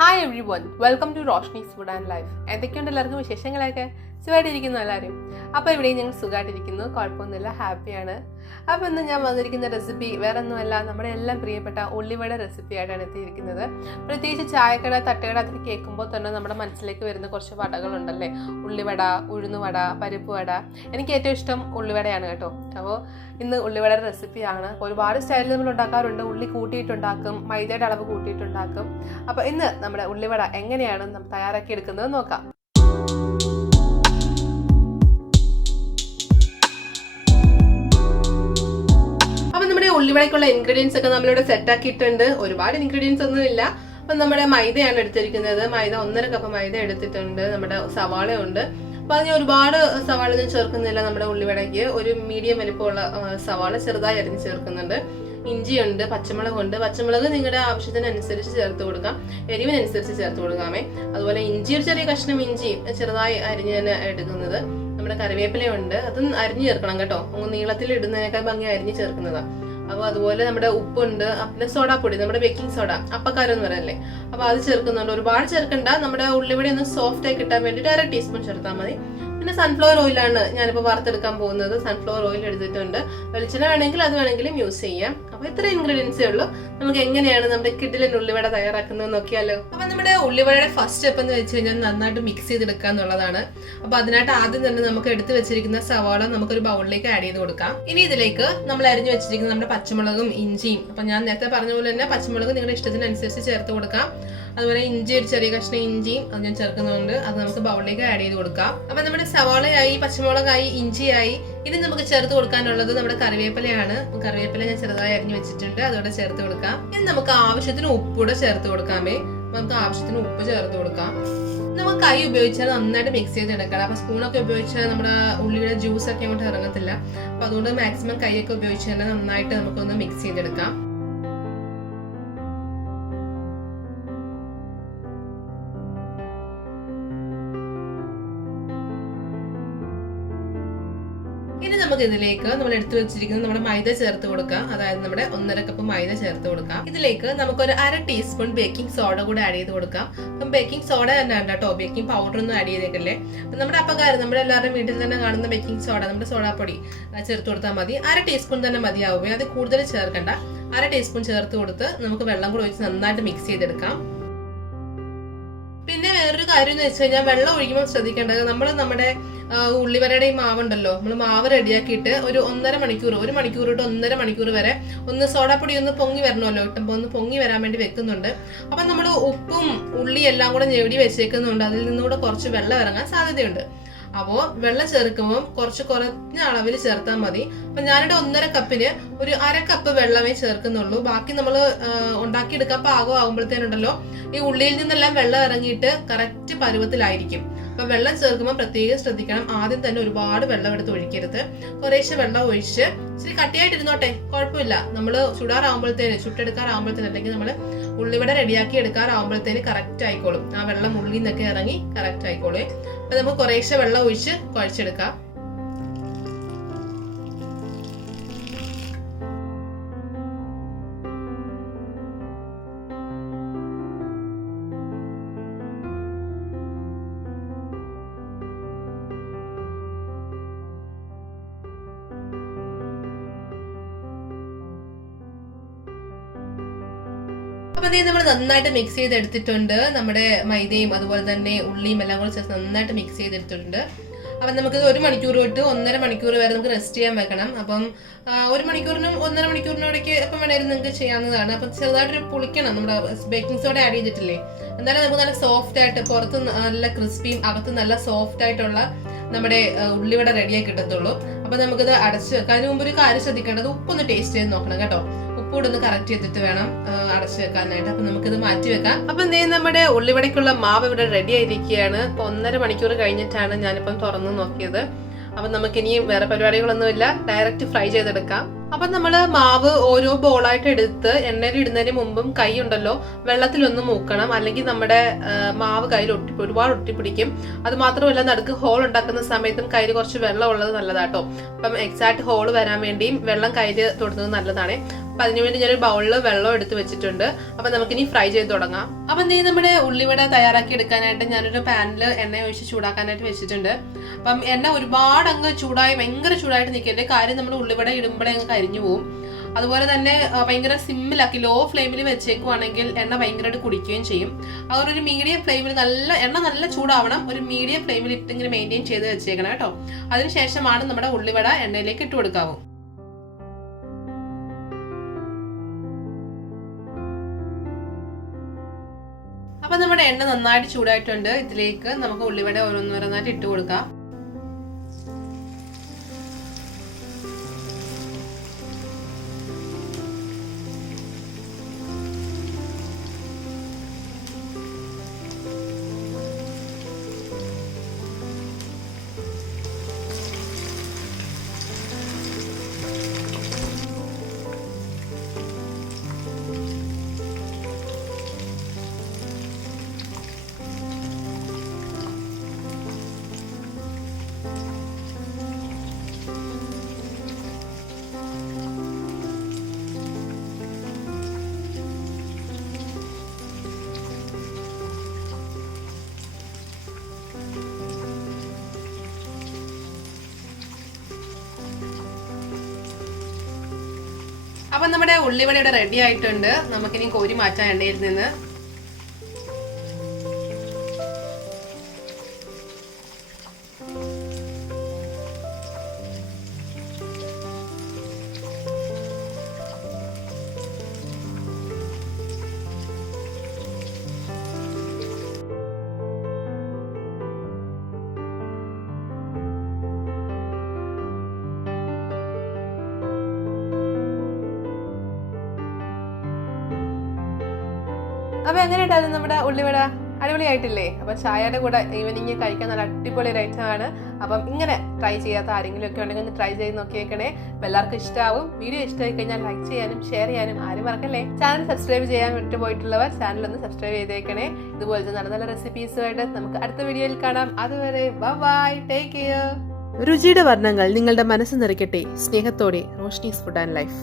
Hi everyone, welcome to Roshni's Food and Life. എന്തൊക്കെയുണ്ട് എല്ലാവർക്കും വിശേഷങ്ങളൊക്കെ? സുഖമായിട്ടിരിക്കുന്നു എല്ലാവരും. അപ്പോൾ ഇവിടെയും ഞങ്ങൾ സുഖമായിട്ടിരിക്കുന്നു, കുഴപ്പമൊന്നുമില്ല, ഹാപ്പിയാണ്. അപ്പോൾ ഇന്ന് ഞാൻ വന്നിരിക്കുന്ന റെസിപ്പി വേറെ ഒന്നുമല്ല, നമ്മുടെ എല്ലാം പ്രിയപ്പെട്ട ഉള്ളിവട റെസിപ്പി ആയിട്ടാണ് എത്തിയിരിക്കുന്നത്. പ്രത്യേകിച്ച് ചായക്കട തട്ടുകട അതൊക്കെ കേൾക്കുമ്പോൾ തന്നെ നമ്മുടെ മനസ്സിലേക്ക് വരുന്ന കുറച്ച് വടകളുണ്ടല്ലേ, ഉള്ളിവട, ഉഴുന്നുവട, പരിപ്പ് വട. എനിക്ക് ഏറ്റവും ഇഷ്ടം ഉള്ളിവടയാണ് കേട്ടോ. അപ്പോൾ ഇന്ന് ഉള്ളിവടയുടെ റെസിപ്പിയാണ്. ഒരുപാട് സ്റ്റൈലിൽ നമ്മൾ ഉണ്ടാക്കാറുണ്ട്. ഉള്ളി കൂട്ടിയിട്ടുണ്ടാക്കും, മൈദയുടെ അളവ് കൂട്ടിയിട്ടുണ്ടാക്കും. അപ്പോൾ ഇന്ന് നമ്മുടെ ഉള്ളിവട എങ്ങനെയാണ് നമ്മൾ തയ്യാറാക്കി എടുക്കുന്നത് നോക്കാം. അപ്പം നമ്മുടെ ഉള്ളിവടയ്ക്കുള്ള ഇൻഗ്രീഡിയൻസ് ഒക്കെ നമ്മളിവിടെ സെറ്റ് ആക്കിയിട്ടുണ്ട്. ഒരുപാട് ഇൻഗ്രീഡിയൻസ് ഒന്നും ഇല്ല. അപ്പം നമ്മുടെ മൈദയാണ് എടുത്തിരിക്കുന്നത്. മൈദ 1.5 കപ്പ് മൈദ എടുത്തിട്ടുണ്ട്. നമ്മുടെ സവാള ഉണ്ട്. അപ്പോൾ അത് ഞാൻ ഒരുപാട് സവാള ഒന്നും ചേർക്കുന്നില്ല. നമ്മുടെ ഉള്ളിവടയ്ക്ക് ഒരു മീഡിയം വലിപ്പമുള്ള സവാള ചെറുതായി അരിഞ്ഞ് ചേർക്കുന്നുണ്ട്. ഇഞ്ചിയുണ്ട്, പച്ചമുളകുണ്ട്. പച്ചമുളക് നിങ്ങളുടെ ആവശ്യത്തിനനുസരിച്ച് ചേർത്ത് കൊടുക്കാം, എരിവിനനുസരിച്ച് ചേർത്ത് കൊടുക്കാമേ. അതുപോലെ ഇഞ്ചി ഒരു ചെറിയ കഷ്ണം ഇഞ്ചി ചെറുതായി അരിഞ്ഞ് തന്നെ എടുക്കുന്നത്. നമ്മുടെ കറിവേപ്പിലയുണ്ട്, അതും അരിഞ്ഞ് ചേർക്കണം കേട്ടോ. നീളത്തിൽ ഇടുന്നതിനേക്കാൾ ഭംഗി അരിഞ്ഞ് ചേർക്കുന്നതാണ്. അപ്പോൾ അതുപോലെ നമ്മുടെ ഉപ്പുണ്ട്, പിന്നെ സോഡാപ്പൊടി, നമ്മുടെ ബേക്കിംഗ് സോഡ, അപ്പക്കാരം എന്ന് പറയല്ലേ, അപ്പോൾ അത് ചേർക്കുന്നുണ്ട്. ഒരുപാട് ചേർക്കണ്ട, നമ്മുടെ ഉള്ളിവട ഒന്ന് സോഫ്റ്റ് ആയി കിട്ടാൻ വേണ്ടിയിട്ട് 1/2 ടീസ്പൂൺ ചേർത്താൽ മതി. പിന്നെ സൺഫ്ലവർ ഓയിലാണ് ഞാനിപ്പോൾ വറുത്തെടുക്കാൻ പോകുന്നത്. സൺഫ്ലവർ ഓയിൽ എടുത്തിട്ടുണ്ട്. വെളിച്ചെണ്ണ വേണമെങ്കിൽ അത് വേണമെങ്കിലും യൂസ് ചെയ്യാം. അപ്പോൾ ഇത്ര ഇൻഗ്രീഡിയൻസേ ഉള്ളൂ. നമുക്ക് എങ്ങനെയാണ് നമ്മുടെ കിടിലൻ ഉള്ളിവട തയ്യാറാക്കുന്നത് നോക്കിയാലോ. അപ്പോൾ നമ്മുടെ ഉള്ളിവടയുടെ ഫസ്റ്റ് സ്റ്റെപ്പ് എന്ന് വെച്ച് കഴിഞ്ഞാൽ നന്നായിട്ട് മിക്സ് ചെയ്തെടുക്കുക എന്നുള്ളതാണ്. അപ്പോൾ അതിനായിട്ട് ആദ്യം തന്നെ നമുക്ക് എടുത്ത് വെച്ചിരിക്കുന്ന സവാള നമുക്കൊരു ബൗളിലേക്ക് ആഡ് ചെയ്ത് കൊടുക്കാം. ഇനി ഇതിലേക്ക് നമ്മൾ അരിഞ്ഞു വെച്ചിരിക്കുന്ന നമ്മുടെ പച്ചമുളകും ഇഞ്ചിയും, അപ്പോൾ ഞാൻ നേരത്തെ പറഞ്ഞ പോലെ തന്നെ പച്ചമുളക് നിങ്ങളുടെ ഇഷ്ടത്തിനനുസരിച്ച് ചേർത്ത് കൊടുക്കാം. അതുപോലെ ഇഞ്ചി ഒരു ചെറിയ കഷ്ണം ഇഞ്ചിയും അത് ഞാൻ ചേർക്കുന്നുണ്ട്. അത് നമുക്ക് ബൗളിലേക്ക് ആഡ് ചെയ്ത് കൊടുക്കാം. അപ്പൊ നമ്മുടെ സവാളയായി, പച്ചമുളകായി, ഇഞ്ചിയായി. ഇനി നമുക്ക് ചേർത്ത് കൊടുക്കാനുള്ളത് നമ്മുടെ കറിവേപ്പിലയാണ്. കറിവേപ്പില ഞാൻ ചെറുതായി അരിഞ്ഞു വെച്ചിട്ടുണ്ട്, അതോടെ ചേർത്ത് കൊടുക്കാം. ഇനി നമുക്ക് ആവശ്യത്തിന് ഉപ്പൂടെ ചേർത്ത് കൊടുക്കാമേ. നമുക്ക് ആവശ്യത്തിന് ഉപ്പ് ചേർത്ത് കൊടുക്കാം. നമുക്ക് കൈ ഉപയോഗിച്ചാൽ നന്നായിട്ട് മിക്സ് ചെയ്തെടുക്കണം. അപ്പൊ സ്പൂണൊക്കെ ഉപയോഗിച്ചാൽ നമ്മുടെ ഉള്ളിയുടെ ജ്യൂസ് ഒക്കെ അങ്ങോട്ട് ഇറങ്ങത്തില്ല. അപ്പൊ അതുകൊണ്ട് മാക്സിമം കൈയൊക്കെ ഉപയോഗിച്ച് തന്നെ നന്നായിട്ട് നമുക്കൊന്ന് മിക്സ് ചെയ്തെടുക്കാം. ഇനി നമുക്ക് ഇതിലേക്ക് നമ്മൾ എടുത്തു വെച്ചിരിക്കുന്നത് നമ്മുടെ മൈദ ചേർത്ത് കൊടുക്കാം. അതായത് നമ്മുടെ 1.5 കപ്പ് മൈദ ചേർത്ത് കൊടുക്കാം. ഇതിലേക്ക് നമുക്കൊരു 1/2 ടീസ്പൂൺ ബേക്കിംഗ് സോഡ കൂടെ ആഡ് ചെയ്ത് കൊടുക്കാം. അപ്പം ബേക്കിംഗ് സോഡ തന്നെ ഉണ്ട് കേട്ടോ, ബേക്കിംഗ് പൗഡർ ഒന്നും ആഡ് ചെയ്തേക്കല്ലേ. അപ്പം നമ്മുടെ അപ്പക്കാരം, നമ്മുടെ എല്ലാവരുടെയും വീട്ടിൽ തന്നെ കാണുന്ന ബേക്കിംഗ് സോഡ, നമ്മുടെ സോഡാപ്പൊടി ചേർത്ത് കൊടുത്താൽ മതി. 1/2 ടീസ്പൂൺ തന്നെ മതിയാവുക, അത് കൂടുതൽ ചേർക്കണ്ട. 1/2 ടീസ്പൂൺ ചേർത്ത് കൊടുത്ത് നമുക്ക് വെള്ളം കൂടെ ഒഴിച്ച് നന്നായിട്ട് മിക്സ് ചെയ്തെടുക്കാം. പിന്നെ വേറൊരു കാര്യം എന്ന് വെച്ച് കഴിഞ്ഞാൽ വെള്ളം ഒഴിക്കുമ്പോൾ ശ്രദ്ധിക്കേണ്ടത്, നമ്മൾ നമ്മുടെ ഉള്ളിവരയുടെ ഈ മാവുണ്ടല്ലോ, നമ്മൾ മാവ് റെഡിയാക്കിയിട്ട് ഒരു 1.5 മണിക്കൂർ, 1 മണിക്കൂർ തൊട്ട് 1.5 മണിക്കൂർ വരെ ഒന്ന് സോഡാപ്പൊടി ഒന്ന് പൊങ്ങി വരണമല്ലോ, ഇട്ടുമ്പോൾ ഒന്ന് പൊങ്ങി വരാൻ വേണ്ടി വെക്കുന്നുണ്ട്. അപ്പം നമ്മൾ ഉപ്പും ഉള്ളി എല്ലാം കൂടെ ഞെടി വെച്ചേക്കുന്നുണ്ട്, അതിൽ നിന്നുകൂടെ കുറച്ച് വെള്ളം ഇറങ്ങാൻ സാധ്യതയുണ്ട്. അപ്പോൾ വെള്ളം ചേർക്കുമ്പോൾ കുറഞ്ഞ അളവിൽ ചേർത്താൽ മതി. അപ്പം ഞാനിവിടെ 1.5 കപ്പിന് ഒരു 1/2 കപ്പ് വെള്ളമേ ചേർക്കുന്നുള്ളൂ. ബാക്കി നമ്മൾ ഉണ്ടാക്കിയെടുക്കാൻ പാകം ആകുമ്പോഴത്തേനുണ്ടല്ലോ ഈ ഉള്ളിയിൽ നിന്നെല്ലാം വെള്ളം ഇറങ്ങിയിട്ട് കറക്റ്റ് പരുവത്തിലായിരിക്കും. അപ്പൊ വെള്ളം ചേർക്കുമ്പോൾ പ്രത്യേകം ശ്രദ്ധിക്കണം. ആദ്യം തന്നെ ഒരുപാട് വെള്ളം എടുത്ത് ഒഴിക്കരുത്. കുറേശ്ശെ വെള്ളം ഒഴിച്ച് ഇച്ചിരി കട്ടിയായിട്ടിരുന്നോട്ടെ, കുഴപ്പമില്ല. നമ്മൾ ചുട്ടെടുക്കാറാകുമ്പോഴത്തേന് അല്ലെങ്കിൽ നമ്മൾ ഉള്ളിവട റെഡിയാക്കി എടുക്കാറാകുമ്പോഴത്തേന് കറക്റ്റ് ആയിക്കോളും. ആ വെള്ളം ഉള്ളിൽ നിന്നൊക്കെ ഇറങ്ങി കറക്റ്റ് ആയിക്കോളൂ. അപ്പൊ നമുക്ക് കുറേശ്ശെ വെള്ളം ഒഴിച്ച് കുഴച്ചെടുക്കാം. അപ്പൊ അതേ നമ്മൾ നന്നായിട്ട് മിക്സ് ചെയ്തെടുത്തിട്ടുണ്ട്. നമ്മുടെ മൈദയും അതുപോലെ തന്നെ ഉള്ളിയും എല്ലാം കൂടെ ചേർത്ത് നന്നായിട്ട് മിക്സ് ചെയ്തെടുത്തിട്ടുണ്ട്. അപ്പം നമുക്കിത് 1 മണിക്കൂർ തൊട്ട് 1.5 മണിക്കൂർ വരെ നമുക്ക് റെസ്റ്റ് ചെയ്യാൻ വെക്കണം. അപ്പം 1 മണിക്കൂറിനും 1.5 മണിക്കൂറിനും ഇടയ്ക്ക് എപ്പം വേണേലും നിങ്ങൾക്ക് ചെയ്യാവുന്നതാണ്. അപ്പം ചെറുതായിട്ടൊരു പുളിക്കണം. നമ്മുടെ ബേക്കിംഗ് സോഡ ആഡ് ചെയ്തിട്ടില്ലേ, എന്തായാലും നമുക്ക് നല്ല സോഫ്റ്റ് ആയിട്ട്, പുറത്ത് നല്ല ക്രിസ്പിയും അകത്ത് നല്ല സോഫ്റ്റ് ആയിട്ടുള്ള നമ്മുടെ ഉള്ളിവട റെഡിയായി കിട്ടത്തുള്ളൂ. അപ്പൊ നമുക്കിത് അടച്ച് വെക്കാം. അതിന് മുമ്പ് ഒരു കാര്യം ശ്രദ്ധിക്കേണ്ടത്, ഉപ്പൊന്ന് ടേസ്റ്റ് ചെയ്ത് നോക്കണം കേട്ടോ. ഉപ്പൂടെ ഒന്ന് കറക്റ്റ് ചെയ്തിട്ട് വേണം അടച്ചു വെക്കാനായിട്ട്. അപ്പൊ നമുക്കിത് മാറ്റി വെക്കാം. അപ്പൊ എന്തെങ്കിലും നമ്മുടെ ഉള്ളിവടയ്ക്കുള്ള മാവ് ഇവിടെ റെഡി ആയിരിക്കുകയാണ്. ഇപ്പൊ 1.5 മണിക്കൂർ കഴിഞ്ഞിട്ടാണ് ഞാനിപ്പം തുറന്ന് നോക്കിയത്. അപ്പൊ നമുക്കിനിയും വേറെ പരിപാടികളൊന്നുമില്ല, ഡയറക്റ്റ് ഫ്രൈ ചെയ്തെടുക്കാം. അപ്പൊ നമ്മള് മാവ് ഓരോ ബോളായിട്ട് എടുത്ത് എണ്ണയിൽ ഇടുന്നതിന് മുമ്പും കൈ ഉണ്ടല്ലോ വെള്ളത്തിലൊന്ന് മുക്കണം, അല്ലെങ്കിൽ നമ്മുടെ മാവ് കയ്യിൽ ഒരുപാട് ഒട്ടിപ്പിടിക്കും. അത് മാത്രമല്ല നടുക്ക് ഹോൾ ഉണ്ടാക്കുന്ന സമയത്തും കയ്യിൽ കുറച്ച് വെള്ളം ഉള്ളത് നല്ലതാട്ടോ. അപ്പം എക്സാക്ട് ഹോൾ വരാൻ വേണ്ടിയും വെള്ളം കയ്യിൽ തൊടുന്നത് നല്ലതാണ്. അപ്പൊ അതിനുവേണ്ടി ഞാനൊരു ബൗളിൽ വെള്ളം എടുത്ത് വെച്ചിട്ടുണ്ട്. അപ്പൊ നമുക്കിനി ഫ്രൈ ചെയ്ത് തുടങ്ങാം. അപ്പൊ നമ്മുടെ ഉള്ളിവട തയ്യാറാക്കി എടുക്കാനായിട്ട് ഞാനൊരു പാനിൽ എണ്ണ ഒഴിച്ച് ചൂടാക്കാനായിട്ട് വെച്ചിട്ടുണ്ട്. അപ്പം എണ്ണ ഒരുപാട് അങ്ങ് ചൂടായി ഭയങ്കര ചൂടായിട്ട് നിൽക്കരുത്. കാര്യം നമ്മൾ ഉള്ളിവട ഇടുമ്പോഴേ അങ്ങ് കരിഞ്ഞു പോകും. അതുപോലെ തന്നെ ഭയങ്കര സിമ്മിലാക്കി ലോ ഫ്ലെയിമിൽ വെച്ചേക്കുവാണെങ്കിൽ എണ്ണ ഭയങ്കരമായിട്ട് കുടിക്കുകയും ചെയ്യും. ആ ഒരു മീഡിയം ഫ്ലെയിമിൽ എണ്ണ നല്ല ചൂടാവണം. ഒരു മീഡിയം ഫ്ലെയിമിൽ ഇട്ട് ഇങ്ങനെ മെയിൻറ്റെയിൻ ചെയ്ത് വെച്ചേക്കണം കേട്ടോ. അതിനുശേഷമാണ് നമ്മുടെ ഉള്ളിവട എണ്ണയിലേക്ക് ഇട്ട് കൊടുക്കാവൂ. അപ്പൊ നമ്മുടെ എണ്ണ നന്നായിട്ട് ചൂടായിട്ടുണ്ട്. ഇതിലേക്ക് നമുക്ക് ഉള്ളിവട ഓരോന്നോരോന്നായിട്ട് ഇട്ട് കൊടുക്കാം. അപ്പൊ നമ്മുടെ ഉള്ളിവട ഇവിടെ റെഡി ആയിട്ടുണ്ട്. നമുക്കിനി കോരി മാറ്റാം എണ്ണയിൽ നിന്ന്. അപ്പൊ എങ്ങനെയുണ്ടായിരുന്നു നമ്മുടെ ഉള്ളിവട? അടിപൊളിയായിട്ടില്ലേ? അപ്പൊ ചായയുടെ കൂടെ ഈവനിങ് കഴിക്കാൻ നല്ല അടിപൊളി ഒരു ഐറ്റം ആണ്. അപ്പം ഇങ്ങനെ ട്രൈ ചെയ്യാത്ത ആരെങ്കിലും ഒക്കെ ഉണ്ടെങ്കിൽ ഒന്ന് ട്രൈ ചെയ്ത് നോക്കിയേക്കണേ. അപ്പൊ എല്ലാവർക്കും ഇഷ്ടമാവും. വീഡിയോ ഇഷ്ടമായി കഴിഞ്ഞാൽ ലൈക്ക് ചെയ്യാനും ഷെയർ ചെയ്യാനും ആരും മറക്കല്ലേ. ചാനൽ സബ്സ്ക്രൈബ് ചെയ്യാൻ വിട്ടുപോയിട്ടുള്ളവർ ചാനൽ ഒന്ന് സബ്സ്ക്രൈബ് ചെയ്തേക്കണേ. ഇതുപോലത്തെ നല്ല നല്ല റെസിപ്പീസുമായിട്ട് നമുക്ക് അടുത്ത വീഡിയോയിൽ കാണാം. അതുവരെ ബൈ, ടേക്ക് കെയർ. രുചിയുടെ വർണ്ണങ്ങൾ നിങ്ങളുടെ മനസ്സ് നിറയ്ക്കട്ടെ. സ്നേഹത്തോടെ റോഷ്നീസ് ഫുഡ് ആൻഡ് ലൈഫ്.